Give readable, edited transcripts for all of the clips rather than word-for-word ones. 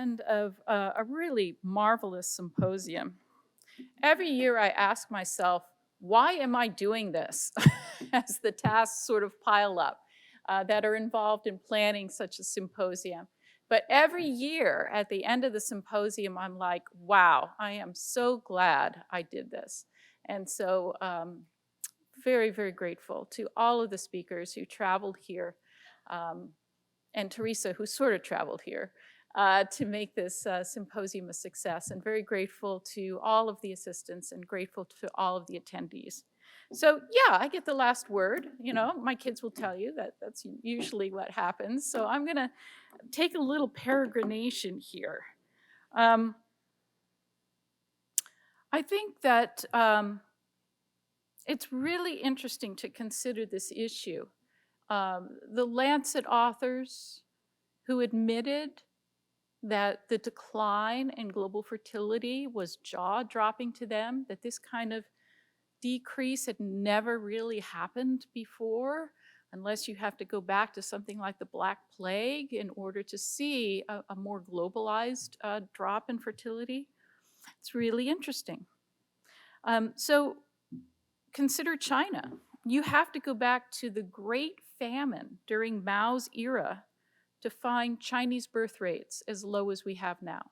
end of a really marvelous symposium. Every year I ask myself, why am I doing this? As the tasks sort of pile up that are involved in planning such a symposium. But every year at the end of the symposium, I'm like, wow, I am so glad I did this. And so, very, very grateful to all of the speakers who traveled here, and Teresa, who sort of traveled here, to make this symposium a success, and very grateful to all of the assistants and grateful to all of the attendees. So yeah, I get the last word. You know, my kids will tell you that that's usually what happens. So I'm going to take a little peregrination here. I think that it's really interesting to consider this issue. The Lancet authors who admitted that the decline in global fertility was jaw-dropping to them, that this kind of decrease had never really happened before, unless you have to go back to something like the Black Plague in order to see a more globalized drop in fertility. It's really interesting. So consider China. You have to go back to the Great Famine during Mao's era to find Chinese birth rates as low as we have now.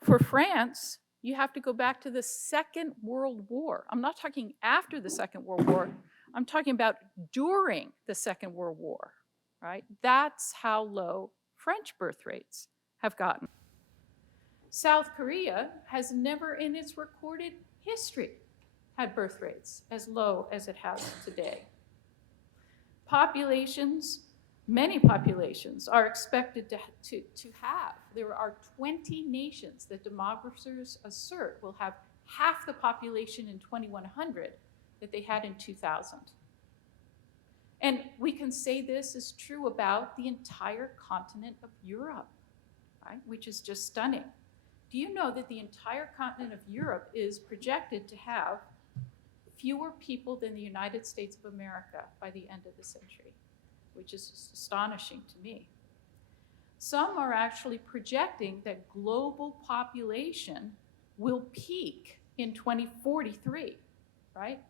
For France, you have to go back to the Second World War. I'm not talking after the Second World War. I'm talking about during the Second World War, right? That's how low French birth rates have gotten. South Korea has never in its recorded history had birth rates as low as it has today. Populations, many populations are expected to have. There are 20 nations that demographers assert will have half the population in 2100 that they had in 2000. And we can say this is true about the entire continent of Europe, right? Which is just stunning. Do you know that the entire continent of Europe is projected to have fewer people than the United States of America by the end of the century, which is just astonishing to me. Some are actually projecting that global population will peak in 2043, right?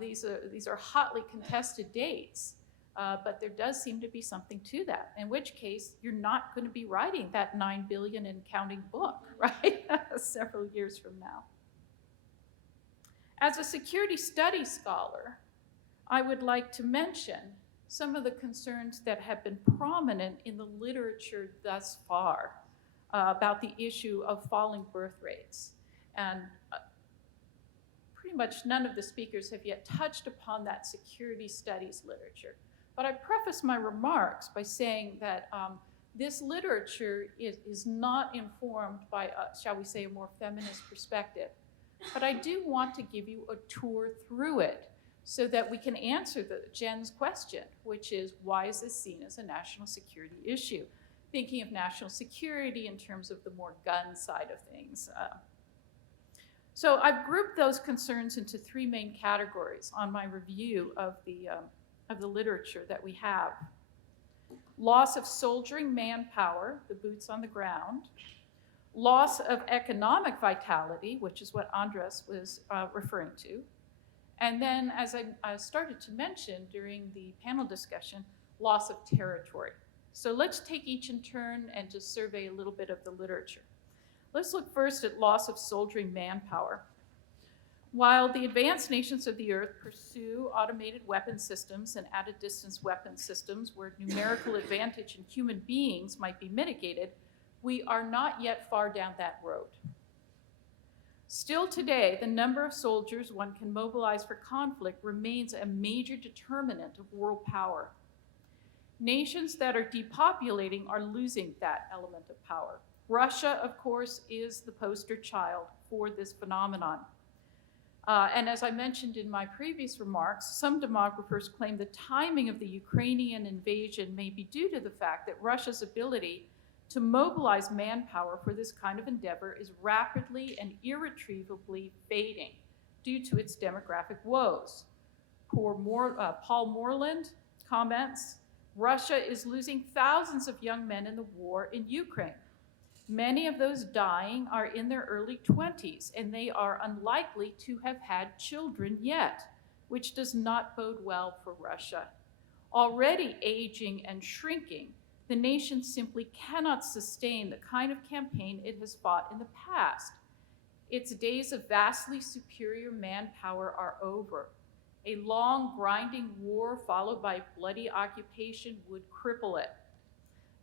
These are hotly contested dates, but there does seem to be something to that, in which case you're not going to be writing that 9 billion and counting book, right? Several years from now. As a security studies scholar, I would like to mention some of the concerns that have been prominent in the literature thus far about the issue of falling birth rates. And pretty much none of the speakers have yet touched upon that security studies literature. But I preface my remarks by saying that this literature is not informed by, shall we say, a more feminist perspective. But I do want to give you a tour through it so that we can answer Jen's question, which is, why is this seen as a national security issue? Thinking of national security in terms of the more gun side of things. So I've grouped those concerns into three main categories on my review of the literature that we have. Loss of soldiering manpower, the boots on the ground. Loss of economic vitality, which is what Andres was referring to. And then, as I started to mention during the panel discussion, loss of territory. So let's take each in turn and just survey a little bit of the literature. Let's look first at loss of soldiering manpower. While the advanced nations of the earth pursue automated weapon systems and at-a-distance weapon systems where numerical advantage in human beings might be mitigated, we are not yet far down that road. Still today, the number of soldiers one can mobilize for conflict remains a major determinant of world power. Nations that are depopulating are losing that element of power. Russia, of course, is the poster child for this phenomenon. And as I mentioned in my previous remarks, some demographers claim the timing of the Ukrainian invasion may be due to the fact that Russia's ability to mobilize manpower for this kind of endeavor is rapidly and irretrievably fading due to its demographic woes. Paul Moreland comments, Russia is losing thousands of young men in the war in Ukraine. Many of those dying are in their early 20s, and they are unlikely to have had children yet, which does not bode well for Russia. Already aging and shrinking, the nation simply cannot sustain the kind of campaign it has fought in the past. Its days of vastly superior manpower are over. A long, grinding war followed by bloody occupation would cripple it.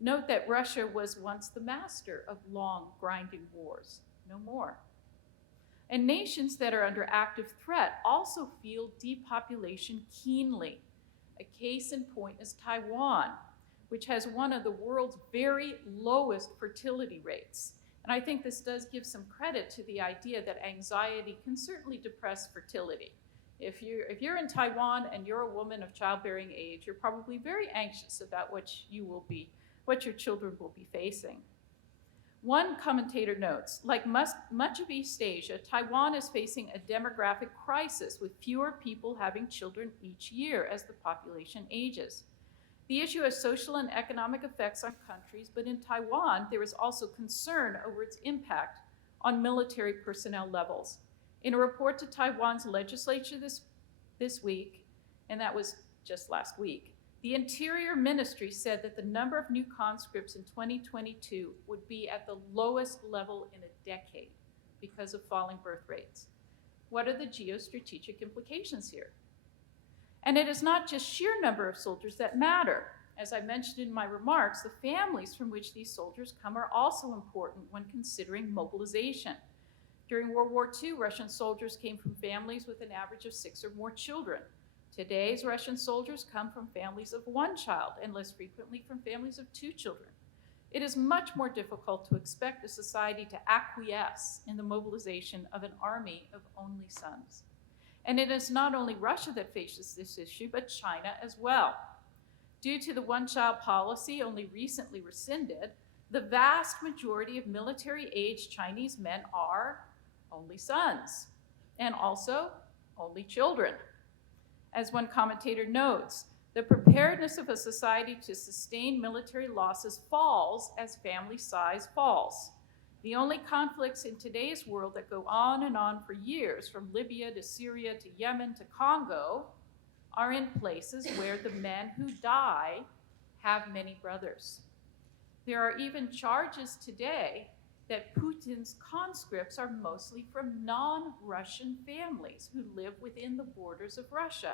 Note that Russia was once the master of long, grinding wars. No more. And nations that are under active threat also feel depopulation keenly. A case in point is Taiwan, which has one of the world's very lowest fertility rates. And I think this does give some credit to the idea that anxiety can certainly depress fertility. If you're in Taiwan and you're a woman of childbearing age, you're probably very anxious about what your children will be facing. One commentator notes, like much of East Asia, Taiwan is facing a demographic crisis with fewer people having children each year as the population ages. The issue has social and economic effects on countries, but in Taiwan, there is also concern over its impact on military personnel levels. In a report to Taiwan's legislature this week, and that was just last week, the Interior Ministry said that the number of new conscripts in 2022 would be at the lowest level in a decade because of falling birth rates. What are the geostrategic implications here? And it is not just sheer number of soldiers that matter. As I mentioned in my remarks, the families from which these soldiers come are also important when considering mobilization. During World War II, Russian soldiers came from families with an average of 6 or more children. Today's Russian soldiers come from families of 1 child and less frequently from families of 2 children. It is much more difficult to expect a society to acquiesce in the mobilization of an army of only sons. And it is not only Russia that faces this issue, but China as well. Due to the one-child policy only recently rescinded, the vast majority of military-aged Chinese men are only sons, and also only children. As one commentator notes, the preparedness of a society to sustain military losses falls as family size falls. The only conflicts in today's world that go on and on for years, from Libya to Syria to Yemen to Congo, are in places where the men who die have many brothers. There are even charges today that Putin's conscripts are mostly from non-Russian families who live within the borders of Russia,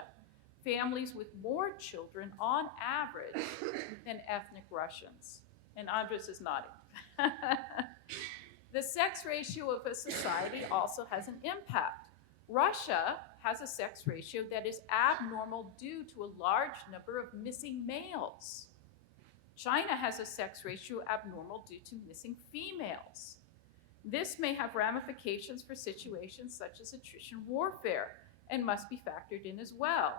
families with more children on average than ethnic Russians. And Andres is nodding. The sex ratio of a society also has an impact. Russia has a sex ratio that is abnormal due to a large number of missing males. China has a sex ratio abnormal due to missing females. This may have ramifications for situations such as attrition warfare and must be factored in as well.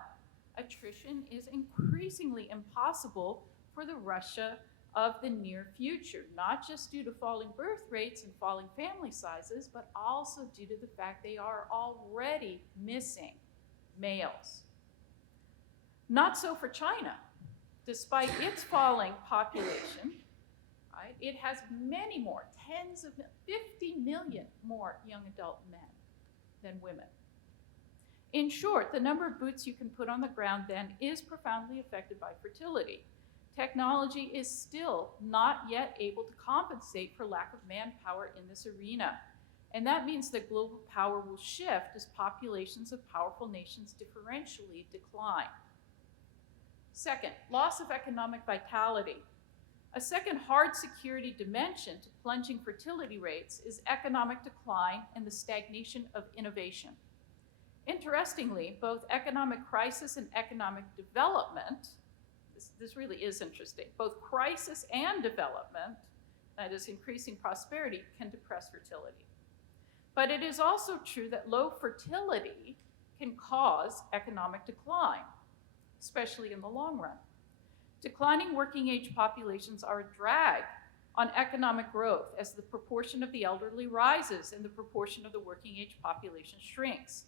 Attrition is increasingly impossible for the Russia of the near future, not just due to falling birth rates and falling family sizes, but also due to the fact they are already missing males. Not so for China. Despite its falling population, right, it has many more, 50 million more young adult men than women. In short, the number of boots you can put on the ground then is profoundly affected by fertility. Technology is still not yet able to compensate for lack of manpower in this arena. And that means that global power will shift as populations of powerful nations differentially decline. Second, loss of economic vitality. A second hard security dimension to plunging fertility rates is economic decline and the stagnation of innovation. Interestingly, both economic crisis and economic development, this really is interesting, both crisis and development, that is increasing prosperity, can depress fertility. But it is also true that low fertility can cause economic decline, especially in the long run. Declining working age populations are a drag on economic growth as the proportion of the elderly rises and the proportion of the working age population shrinks.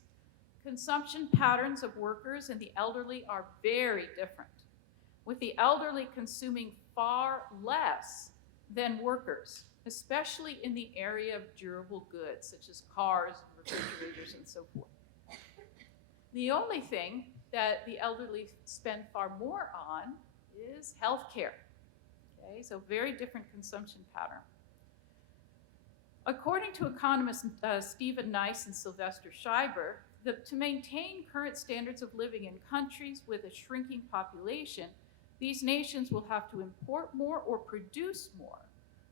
Consumption patterns of workers and the elderly are very different. with the elderly consuming far less than workers, especially in the area of durable goods, such as cars, refrigerators, and so forth. The only thing that the elderly spend far more on is healthcare. Okay, so very different consumption pattern. According to economists Stephen Nice and Sylvester Schreiber, to maintain current standards of living in countries with a shrinking population, these nations will have to import more or produce more.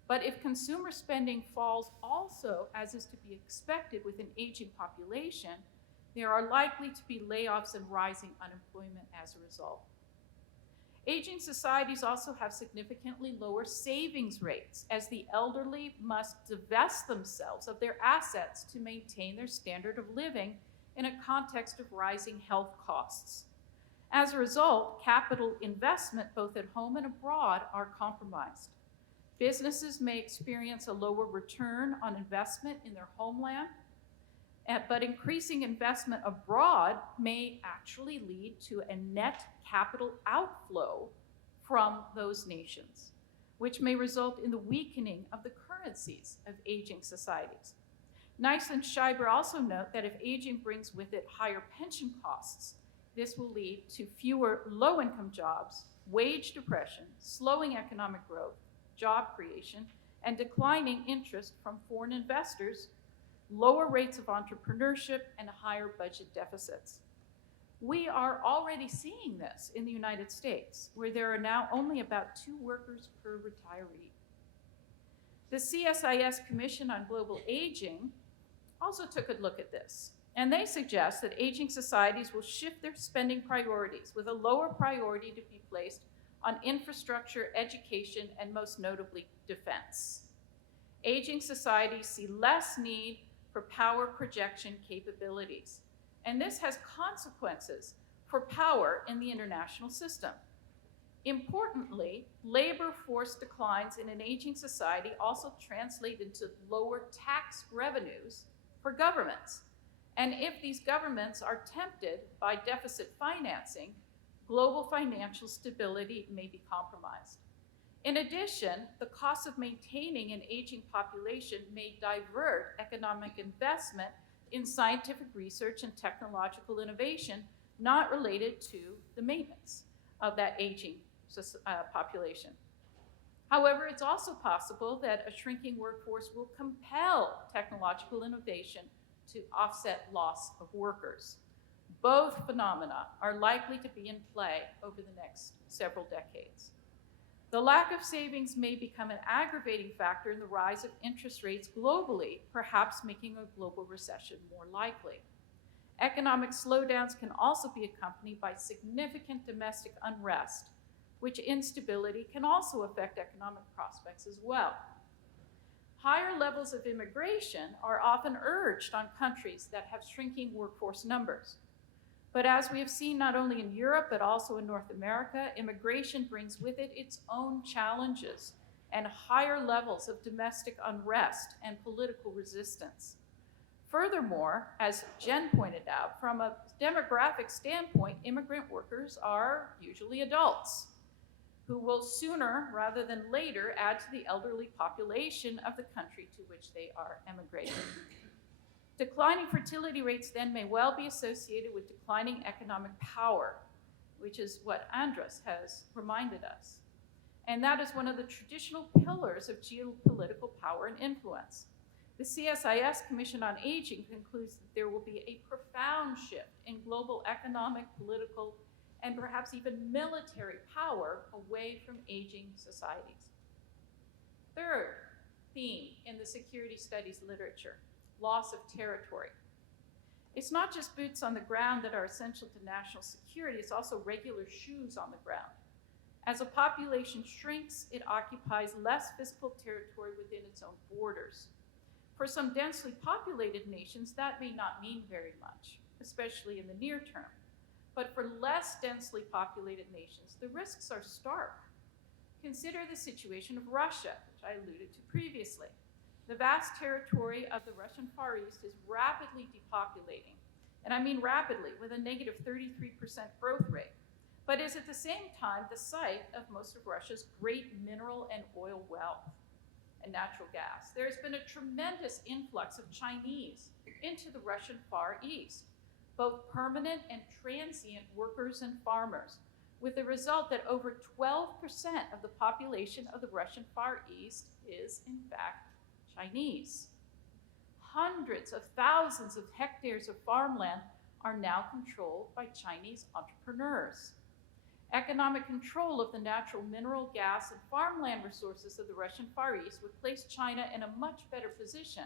But if consumer spending falls also, as is to be expected with an aging population, there are likely to be layoffs and rising unemployment as a result. Aging societies also have significantly lower savings rates, as the elderly must divest themselves of their assets to maintain their standard of living in a context of rising health costs. As a result, capital investment both at home and abroad are compromised. Businesses may experience a lower return on investment in their homeland, but increasing investment abroad may actually lead to a net capital outflow from those nations, which may result in the weakening of the currencies of aging societies. Nice and Schreiber also note that if aging brings with it higher pension costs, this will lead to fewer low-income jobs, wage depression, slowing economic growth, job creation, and declining interest from foreign investors, lower rates of entrepreneurship, and higher budget deficits. We are already seeing this in the United States, where there are now only about 2 workers per retiree. The CSIS Commission on Global Aging also took a look at this, and they suggest that aging societies will shift their spending priorities, with a lower priority to be placed on infrastructure, education, and most notably, defense. Aging societies see less need for power projection capabilities, and this has consequences for power in the international system. Importantly, labor force declines in an aging society also translate into lower tax revenues for governments. And if these governments are tempted by deficit financing, global financial stability may be compromised. In addition, the cost of maintaining an aging population may divert economic investment in scientific research and technological innovation not related to the maintenance of that aging population. However, it's also possible that a shrinking workforce will compel technological innovation to offset loss of workers. Both phenomena are likely to be in play over the next several decades. The lack of savings may become an aggravating factor in the rise of interest rates globally, perhaps making a global recession more likely. Economic slowdowns can also be accompanied by significant domestic unrest, which instability can also affect economic prospects as well. Higher levels of immigration are often urged on countries that have shrinking workforce numbers. But as we have seen not only in Europe, but also in North America, immigration brings with it its own challenges and higher levels of domestic unrest and political resistance. Furthermore, as Jen pointed out, from a demographic standpoint, immigrant workers are usually adults who will sooner rather than later add to the elderly population of the country to which they are emigrating. Declining fertility rates then may well be associated with declining economic power, which is what Andras has reminded us. And that is one of the traditional pillars of geopolitical power and influence. The CSIS Commission on Aging concludes that there will be a profound shift in global economic, political, and perhaps even military power away from aging societies. Third theme in the security studies literature: loss of territory. It's not just boots on the ground that are essential to national security, it's also regular shoes on the ground. As a population shrinks, it occupies less physical territory within its own borders. For some densely populated nations, that may not mean very much, especially in the near term. But for less densely populated nations, the risks are stark. Consider the situation of Russia, which I alluded to previously. The vast territory of the Russian Far East is rapidly depopulating, and I mean rapidly, with a negative 33% growth rate. but is at the same time the site of most of Russia's great mineral and oil wealth and natural gas. There's been a tremendous influx of Chinese into the Russian Far East, both permanent and transient workers and farmers, with the result that over 12% of the population of the Russian Far East is, in fact, Chinese. Hundreds of thousands of hectares of farmland are now controlled by Chinese entrepreneurs. Economic control of the natural mineral, gas, and farmland resources of the Russian Far East would place China in a much better position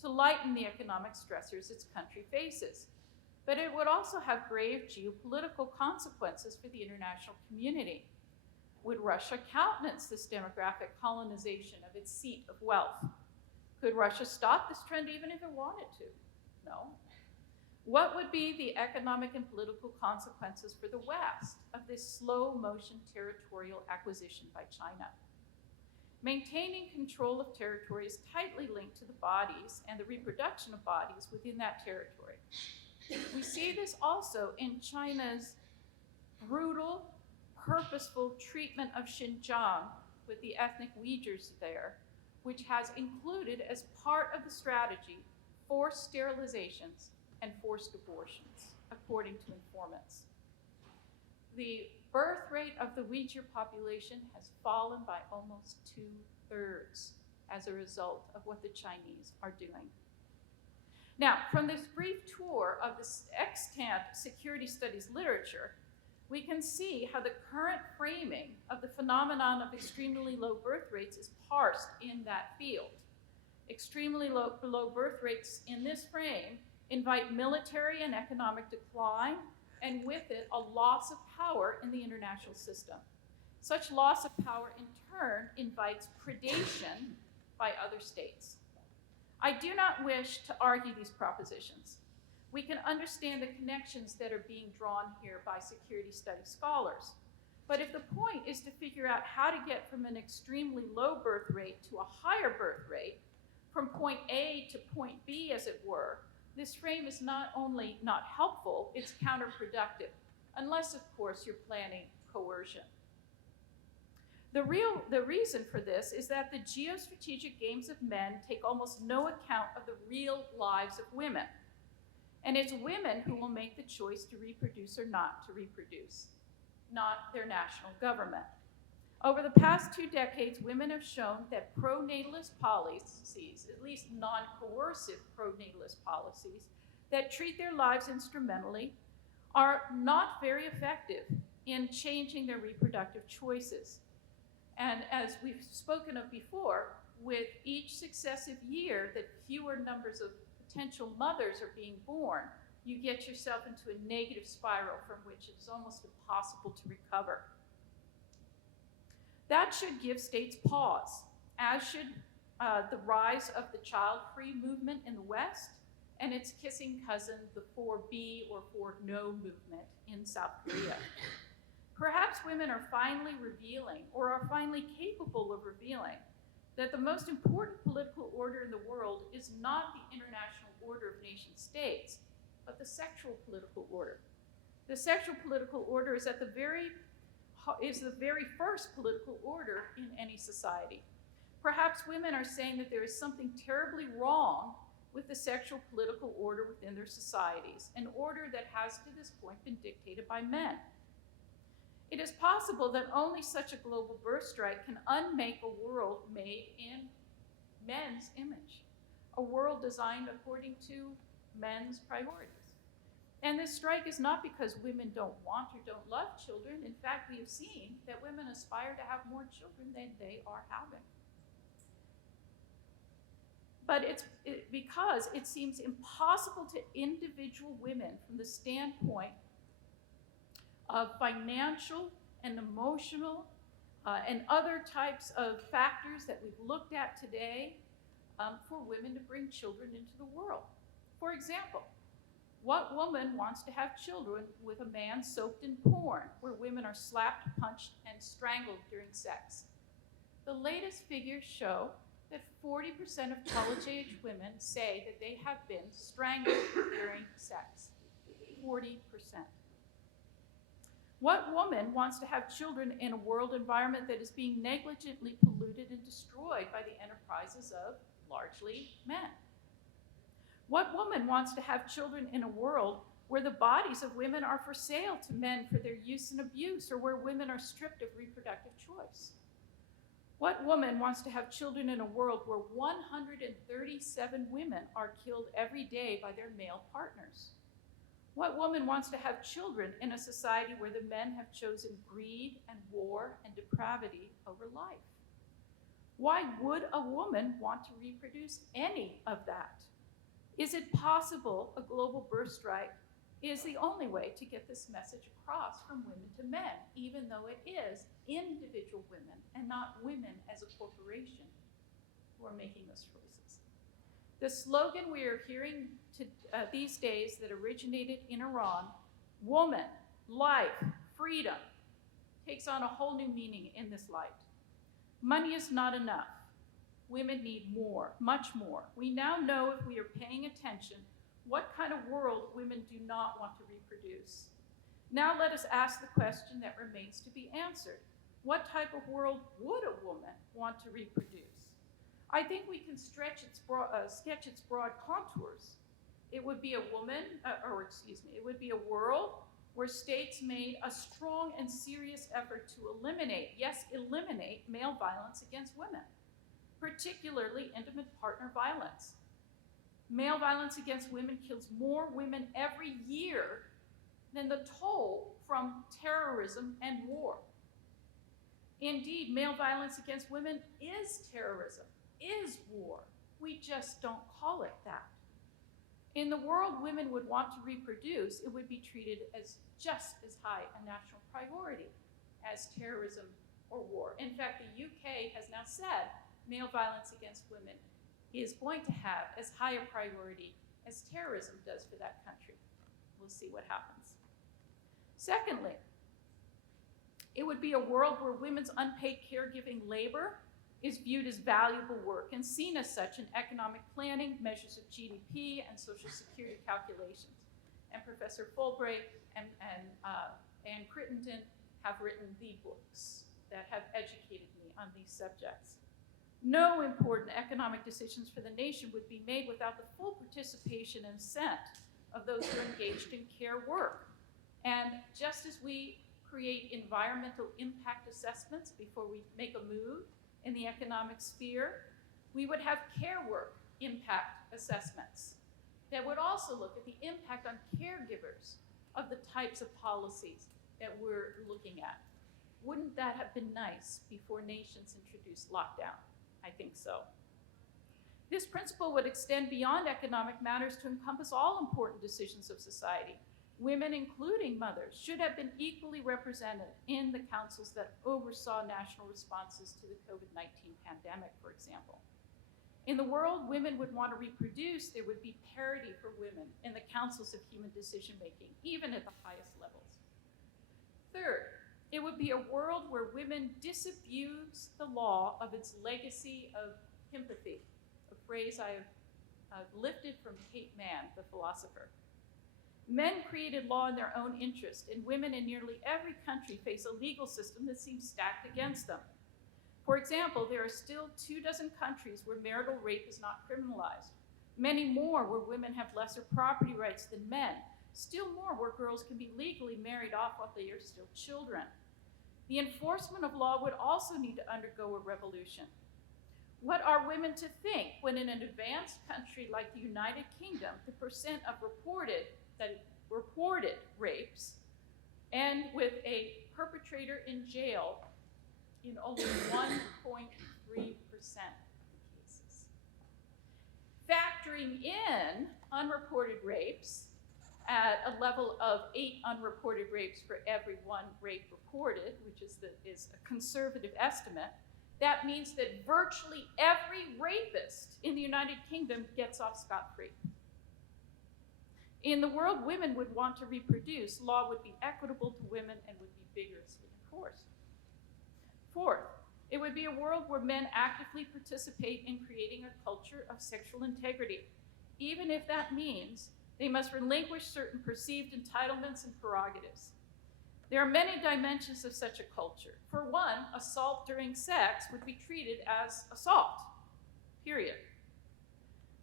to lighten the economic stressors its country faces. But it would also have grave geopolitical consequences for the international community. Would Russia countenance this demographic colonization of its seat of wealth? Could Russia stop this trend even if it wanted to? No. What would be the economic and political consequences for the West of this slow-motion territorial acquisition by China? Maintaining control of territory is tightly linked to the bodies and the reproduction of bodies within that territory. We see this also in China's brutal, purposeful treatment of Xinjiang with the ethnic Uyghurs there, which has included as part of the strategy forced sterilizations and forced abortions, according to informants. The birth rate of the Uyghur population has fallen by almost 2/3 as a result of what the Chinese are doing. Now, from this brief tour of this extant security studies literature, we can see how the current framing of the phenomenon of extremely low birth rates is parsed in that field. Extremely low birth rates in this frame invite military and economic decline, and with it, a loss of power in the international system. Such loss of power, in turn, invites predation by other states. I do not wish to argue these propositions. We can understand the connections that are being drawn here by security study scholars. But if the point is to figure out how to get from an extremely low birth rate to a higher birth rate, from point A to point B, as it were, this frame is not only not helpful, it's counterproductive, unless, of course, you're planning coercion. The reason for this is that the geostrategic games of men take almost no account of the real lives of women. And it's women who will make the choice to reproduce or not to reproduce, not their national government. Over the past 2 decades, women have shown that pronatalist policies, at least non-coercive pronatalist policies, that treat their lives instrumentally are not very effective in changing their reproductive choices. And as we've spoken of before, with each successive year that fewer numbers of potential mothers are being born, you get yourself into a negative spiral from which it's almost impossible to recover. That should give states pause, as should the rise of the child-free movement in the West and its kissing cousin, the 4B or 4No movement in South Korea. Perhaps women are finally revealing, or are finally capable of revealing, that the most important political order in the world is not the international order of nation states, but the sexual political order. The sexual political order is the very first political order in any society. Perhaps women are saying that there is something terribly wrong with the sexual political order within their societies, an order that has to this point been dictated by men. It is possible that only such a global birth strike can unmake a world made in men's image, a world designed according to men's priorities. And this strike is not because women don't want or don't love children. In fact, we have seen that women aspire to have more children than they are having. But it's because it seems impossible to individual women from the standpoint of financial and emotional and other types of factors that we've looked at today for women to bring children into the world. For example, what woman wants to have children with a man soaked in porn, where women are slapped, punched, and strangled during sex? The latest figures show that 40% of college-age women say that they have been strangled during sex. 40%. What woman wants to have children in a world environment that is being negligently polluted and destroyed by the enterprises of largely men? What woman wants to have children in a world where the bodies of women are for sale to men for their use and abuse, or where women are stripped of reproductive choice? What woman wants to have children in a world where 137 women are killed every day by their male partners? What woman wants to have children in a society where the men have chosen greed and war and depravity over life? Why would a woman want to reproduce any of that? Is it possible a global birth strike is the only way to get this message across from women to men, even though it is individual women and not women as a corporation who are making those choices? The slogan we are hearing these days that originated in Iran, woman, life, freedom, takes on a whole new meaning in this light. Money is not enough. Women need more, much more. We now know, if we are paying attention, what kind of world women do not want to reproduce. Now let us ask the question that remains to be answered. What type of world would a woman want to reproduce? I think we can sketch its broad contours. It would be a it would be a world where states made a strong and serious effort to eliminate male violence against women, particularly intimate partner violence. Male violence against women kills more women every year than the toll from terrorism and war. Indeed, male violence against women is terrorism, is war. We just don't call it that. In the world women would want to reproduce, it would be treated as just as high a national priority as terrorism or war. In fact, the UK has now said male violence against women is going to have as high a priority as terrorism does for that country. We'll see what happens. Secondly, it would be a world where women's unpaid caregiving labor is viewed as valuable work and seen as such in economic planning, measures of GDP, and Social Security calculations. And Professor Fulbright and Ann Crittenden have written the books that have educated me on these subjects. No important economic decisions for the nation would be made without the full participation and assent of those who are engaged in care work. And just as we create environmental impact assessments before we make a move in the economic sphere, we would have care work impact assessments that would also look at the impact on caregivers of the types of policies that we're looking at. Wouldn't that have been nice before nations introduced lockdown? I think so. This principle would extend beyond economic matters to encompass all important decisions of society. Women, including mothers, should have been equally represented in the councils that oversaw national responses to the COVID-19 pandemic, for example. In the world women would want to reproduce, there would be parity for women in the councils of human decision-making, even at the highest levels. Third, it would be a world where women disabuse the law of its legacy of sympathy, a phrase I have lifted from Kate Mann, the philosopher. Men created law in their own interest, and women in nearly every country face a legal system that seems stacked against them. For example, there are still 24 countries where marital rape is not criminalized, many more where women have lesser property rights than men, still more where girls can be legally married off while they are still children. The enforcement of law would also need to undergo a revolution. What are women to think when in an advanced country like the United Kingdom, the percent of reported rapes end with a perpetrator in jail in only 1.3% of cases? Factoring in unreported rapes at a level of 8 unreported rapes for every 1 rape reported, which is a conservative estimate, that means that virtually every rapist in the United Kingdom gets off scot-free. In the world women would want to reproduce, law would be equitable to women and would be vigorously enforced. Fourth, it would be a world where men actively participate in creating a culture of sexual integrity, even if that means they must relinquish certain perceived entitlements and prerogatives. There are many dimensions of such a culture. For one, assault during sex would be treated as assault, period.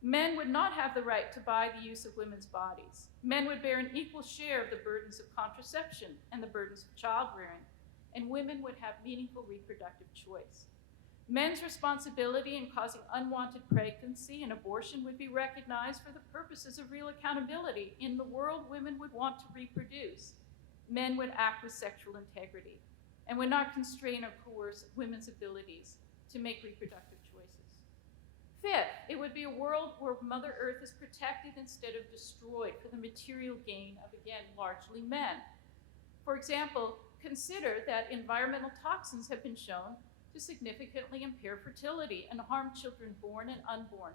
Men would not have the right to buy the use of women's bodies. Men would bear an equal share of the burdens of contraception and the burdens of child-rearing, and women would have meaningful reproductive choice. Men's responsibility in causing unwanted pregnancy and abortion would be recognized for the purposes of real accountability. In the world, women would want to reproduce. Men would act with sexual integrity and would not constrain or coerce women's abilities to make reproductive choices. Fifth, it would be a world where Mother Earth is protected instead of destroyed for the material gain of, again, largely men. For example, consider that environmental toxins have been shown to significantly impair fertility and harm children born and unborn.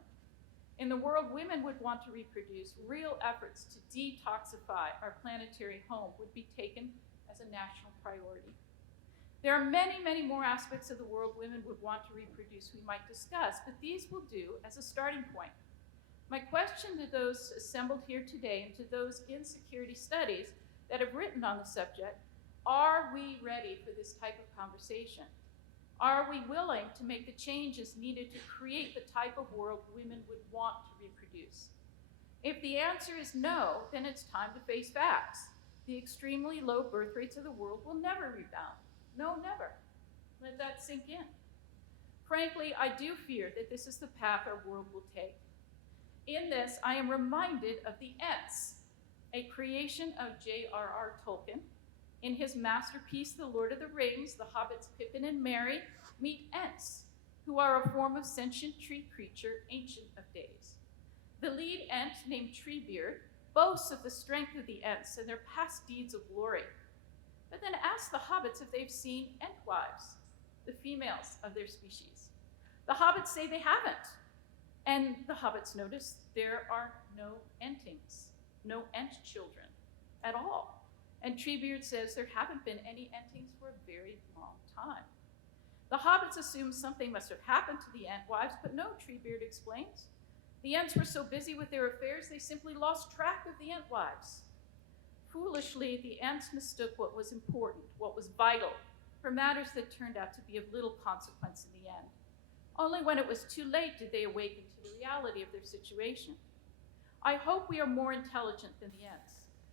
In the world women would want to reproduce, real efforts to detoxify our planetary home would be taken as a national priority. There are many, many more aspects of the world women would want to reproduce we might discuss, but these will do as a starting point. My question to those assembled here today and to those in security studies that have written on the subject, are we ready for this type of conversation? Are we willing to make the changes needed to create the type of world women would want to reproduce? If the answer is no, then it's time to face facts. The extremely low birth rates of the world will never rebound. No, never. Let that sink in. Frankly, I do fear that this is the path our world will take. In this, I am reminded of the Ents, a creation of J.R.R. Tolkien. In his masterpiece, The Lord of the Rings, the hobbits Pippin and Merry meet Ents, who are a form of sentient tree creature ancient of days. The lead Ent, named Treebeard, boasts of the strength of the Ents and their past deeds of glory, but then asks the hobbits if they've seen Entwives, the females of their species. The hobbits say they haven't, and the hobbits notice there are no Entings, no Ent children at all. And Treebeard says there haven't been any Entings for a very long time. The hobbits assume something must have happened to the Entwives, but no, Treebeard explains. The Ents were so busy with their affairs, they simply lost track of the Entwives. Foolishly, the Ents mistook what was important, what was vital, for matters that turned out to be of little consequence in the end. Only when it was too late did they awaken to the reality of their situation. I hope we are more intelligent than the Ents.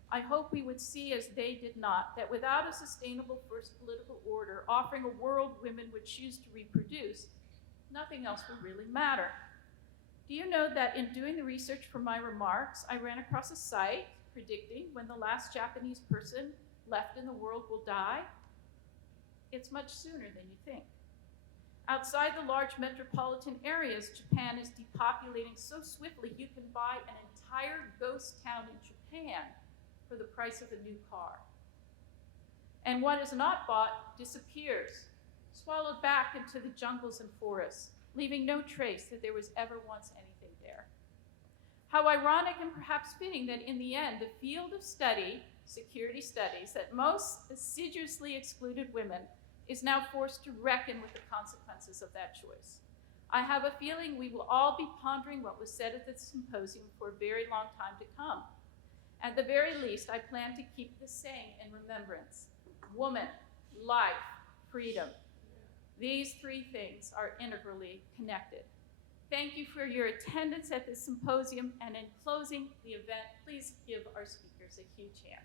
I hope we would see, as they did not, that without a sustainable first political order offering a world women would choose to reproduce, nothing else would really matter. Do you know that in doing the research for my remarks, I ran across a site predicting when the last Japanese person left in the world will die? It's much sooner than you think. Outside the large metropolitan areas, Japan is depopulating so swiftly you can buy an entire ghost town in Japan for the price of a new car. And what is not bought disappears, swallowed back into the jungles and forests, leaving no trace that there was ever once anything there. How ironic and perhaps fitting that in the end, the field of study, security studies, that most assiduously excluded women, is now forced to reckon with the consequences of that choice. I have a feeling we will all be pondering what was said at the symposium for a very long time to come. At the very least, I plan to keep this saying in remembrance: woman, life, freedom. These three things are integrally connected. Thank you for your attendance at this symposium, and in closing the event, please give our speakers a huge hand.